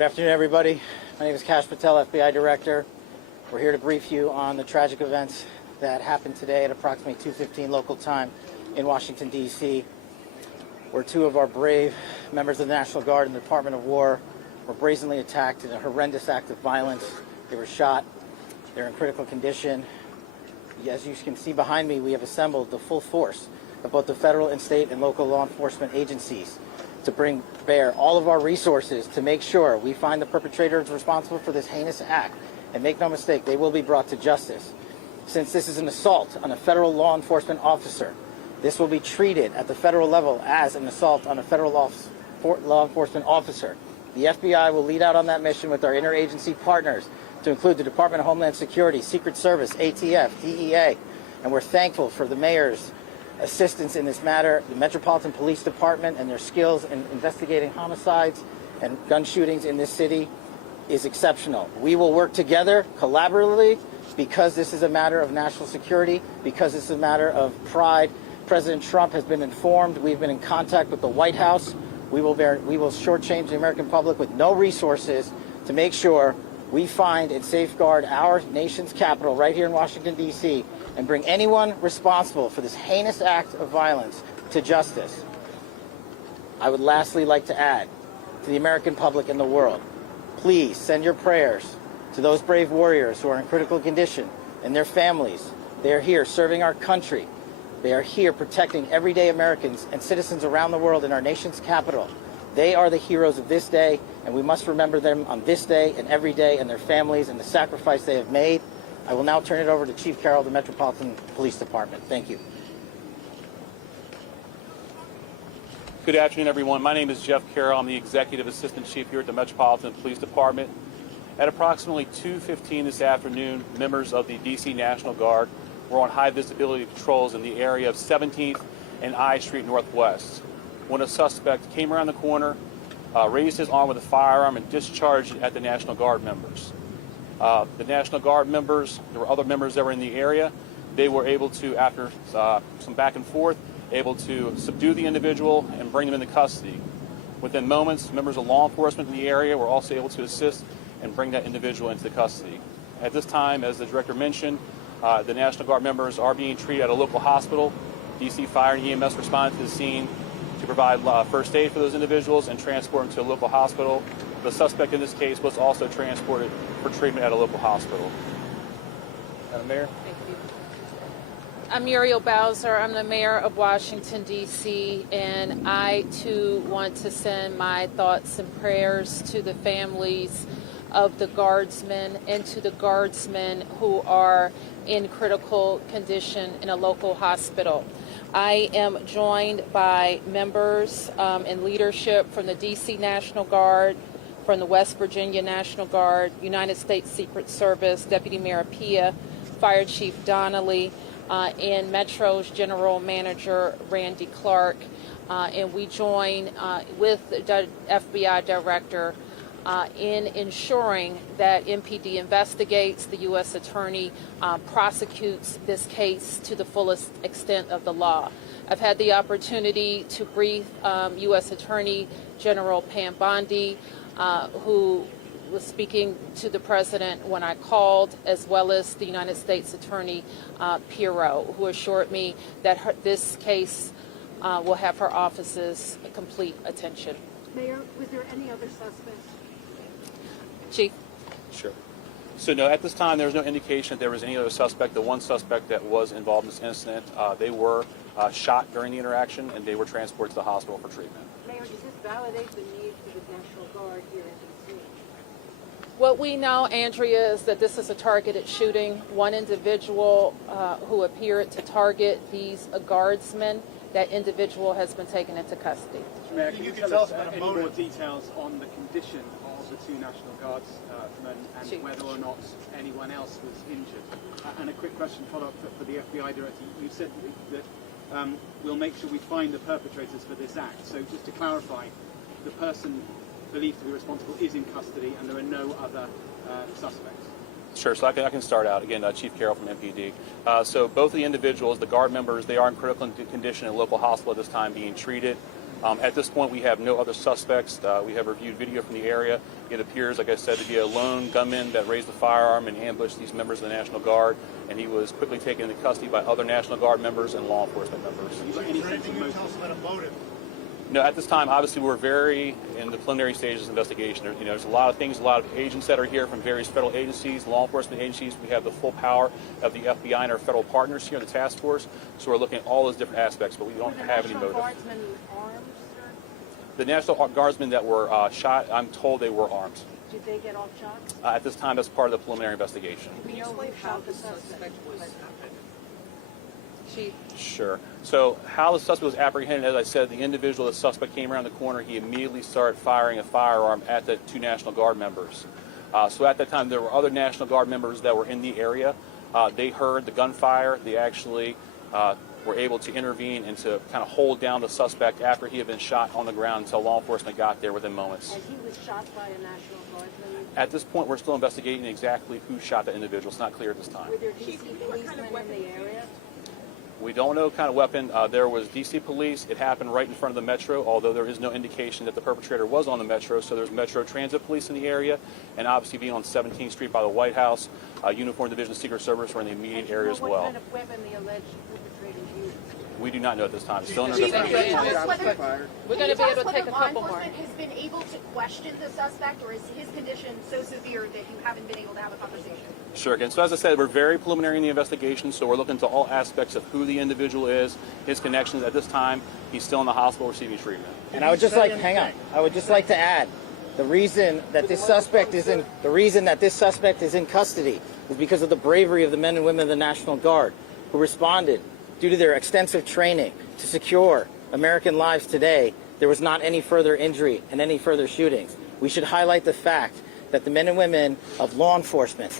Good afternoon, everybody. My name is Kash Patel, FBI Director. We're here to brief you on the tragic events that happened today at approximately 2:15 local time in Washington, D.C., where two of our brave members of the National Guard and the Department of War were brazenly attacked in a horrendous act of violence. They were shot. They're in critical condition. As you can see behind me, we have assembled the full force of both the federal and state and local law enforcement agencies to bring bear all of our resources to make sure we find the perpetrators responsible for this heinous act. And make no mistake, they will be brought to justice. Since this is an assault on a federal law enforcement officer, this will be treated at the federal level as an assault on a federal law enforcement officer. The FBI will lead out on that mission with our interagency partners, to include the Department of Homeland Security, Secret Service, ATF, DEA, and we're thankful for the mayor's assistance in this matter, the Metropolitan Police Department and their skills in investigating homicides and gun shootings in this city is exceptional. We will work together collaboratively because this is a matter of national security, because this is a matter of pride. President Trump has been informed. We've been in contact with the White House. We will shortchange the American public with no resources to make sure we find and safeguard our nation's capital right here in Washington, D.C., and bring anyone responsible for this heinous act of violence to justice. I would lastly like to add to the American public and the world, please send your prayers to those brave warriors who are in critical condition and their families. They are here serving our country. They are here protecting everyday Americans and citizens around the world in our nation's capital. They are the heroes of this day, and we must remember them on this day and every day, and their families and the sacrifice they have made. I will now turn it over to Chief Carroll of the Metropolitan Police Department. Thank you. Good afternoon, everyone. My name is Jeff Carroll. I'm the Executive Assistant Chief here at the Metropolitan Police Department. At approximately 2:15 this afternoon, members of the D.C. National Guard were on high visibility patrols in the area of 17th and I Street Northwest when a suspect came around the corner, raised his arm with a firearm, and discharged it at the National Guard members. The National Guard members, there were other members that were in the area. They were able to, after some back and forth, able to subdue the individual and bring them into custody. Within moments, members of law enforcement in the area were also able to assist and bring that individual into custody. At this time, as the director mentioned, the National Guard members are being treated at a local hospital. DC Fire and EMS responded to the scene to provide first aid for those individuals and transport them to a local hospital. The suspect in this case was also transported for treatment at a local hospital. Madam Mayor? Thank you. I'm Muriel Bowser. I'm the mayor of Washington, D.C., and I, too, want to send my thoughts and prayers to the families of the guardsmen and to the guardsmen who are in critical condition in a local hospital. I am joined by members and leadership from the D.C. National Guard, from the West Virginia National Guard, United States Secret Service, Deputy Mayor Pia, Fire Chief Donnelly, and Metro's General Manager Randy Clark. And we join with the FBI Director in ensuring that MPD investigates, the U.S. Attorney prosecutes this case to the fullest extent of the law. I've had the opportunity to brief U.S. Attorney General Pam Bondi, who was speaking to the President when I called, as well as the United States Attorney Pirro, who assured me that this case will have her office's complete attention. Mayor, was there any other suspects? Chief? Sure. So no, at this time, there's no indication that there was any other suspect. The one suspect that was involved in this incident, they were shot during the interaction, and they were transported to the hospital for treatment. Mayor, does this validate the need for the National Guard here in D.C.? What we know, Andrea, is that this is a targeted shooting. One individual who appeared to target these guardsmen, that individual has been taken into custody. Mayor, can you tell us any more details on the condition of the two National Guardsmen and whether or not anyone else was injured? And a quick question follow-up for the FBI Director. You said that we'll make sure we find the perpetrators for this act. So just to clarify, the person believed to be responsible is in custody and there are no other suspects? Sure, so I can start out. Again, Chief Carroll from MPD. So both of the individuals, the guard members, they are in critical condition in a local hospital at this time being treated. At this point, we have no other suspects. We have reviewed video from the area. It appears, like I said, to be a lone gunman that raised the firearm and ambushed these members of the National Guard, and he was quickly taken into custody by other National Guard members and law enforcement members. No, at this time, obviously, we're very in the preliminary stages of investigation. There's a lot of things, a lot of agents that are here from various federal agencies, law enforcement agencies. We have the full power of the FBI and our federal partners here in the task force. So we're looking at all those different aspects, but we don't have any motive. Guardsmen armed, sir? The National Guardsmen that were shot, I'm told they were armed. Did they get off shots? At this time, that's part of the preliminary investigation. We know who shot the suspect. Sure. So how the suspect was apprehended, as I said, the individual, the suspect came around the corner. He immediately started firing a firearm at the two National Guard members. So at that time, there were other National Guard members that were in the area. They heard the gunfire. They actually were able to intervene and to kind of hold down the suspect after he had been shot on the ground until law enforcement got there within moments. And he was shot by a National Guardsman? At this point, we're still investigating exactly who shot that individual. It's not clear at this time. Were there DC policemen in the area? We don't know what kind of weapon. There was DC police. It happened right in front of the Metro, although there is no indication that the perpetrator was on the Metro. So there's Metro Transit Police in the area, and obviously being on 17th Street by the White House, Uniform Division Secret Service were in the immediate area as well. What kind of weapon the alleged perpetrators used? We do not know at this time. It's still under Chief, can investigation. you tell us whether, We're can going you to be tell us able to take whether a law couple more. enforcement has been able to question the suspect, or is his condition so severe that you haven't been able to have a conversation? Sure. Again, so as I said, we're very preliminary in the investigation, so we're looking into all aspects of who the individual is, his connections. At this time, he's still in the hospital receiving treatment. And I would just like, hang on. I would just like to add, the reason that this suspect is in custody is because of the bravery of the men and women of the National Guard who responded due to their extensive training to secure American lives today. There was not any further injury and any further shootings. We should highlight the fact that the men and women of law enforcement,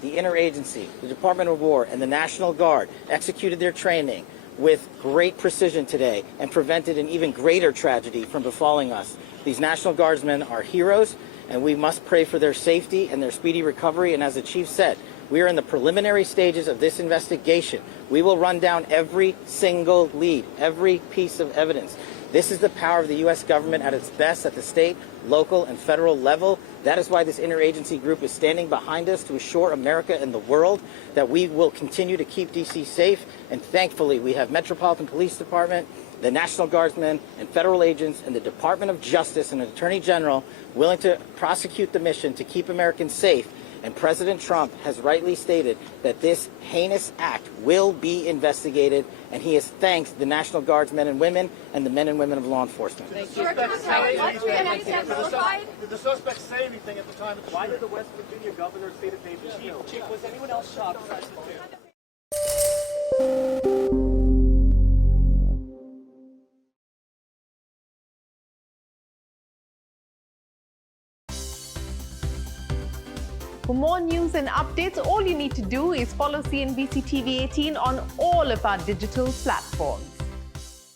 the interagency, the Department of War, and the National Guard executed their training with great precision today and prevented an even greater tragedy from befalling us. These National Guardsmen are heroes, and we must pray for their safety and their speedy recovery. And as the Chief said, we are in the preliminary stages of this investigation. We will run down every single lead, every piece of evidence. This is the power of the U.S. government at its best at the state, local, and federal level. That is why this interagency group is standing behind us to assure America and the world that we will continue to keep D.C. safe. And thankfully, we have Metropolitan Police Department, the National Guardsmen, and federal agents, and the Department of Justice and the Attorney General willing to prosecute the mission to keep Americans safe. And President Trump has rightly stated that this heinous act will be investigated, and he has thanked the National Guardsmen and women and the men and women of law enforcement. Sir, can you tell us what's been identified? Did the suspect say anything at the time of the Why did the West Virginia governor say that they didn't know? Chief, was anyone else shot besides the two? For more news and updates, all you need to do is follow CNBC TV 18 on all of our digital platforms.